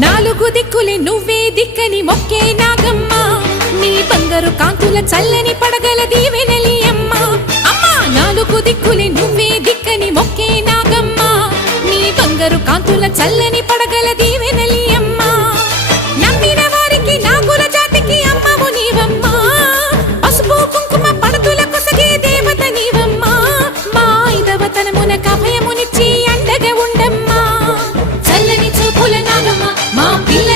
నాలుగు దిక్కులే నువ్వే దిక్కని మొక్కే నాగమ్మ నీ బంగారు కాంతుల చల్లని పడగల దీవెనలి అమ్మ అమ్మా నాలుగు దిక్కులే నువ్వే దిక్కని మొక్కే నాగమ్మ నీ బంగారు కాంతుల చల్లని పడగల దీవెనలి అమ్మ నమ్మిన వారికి నాగుల జాతికి అమ్మవు నీవమ్మా పసుపు కుంకుమ పడతుల కొసగే దేవత నీవమ్మా మా ఐదవతనమునకు అభయమునిచ్చి అండగా ఉండమ్మా చల్లని చూపుల నాగమ్మ మా పిల్ల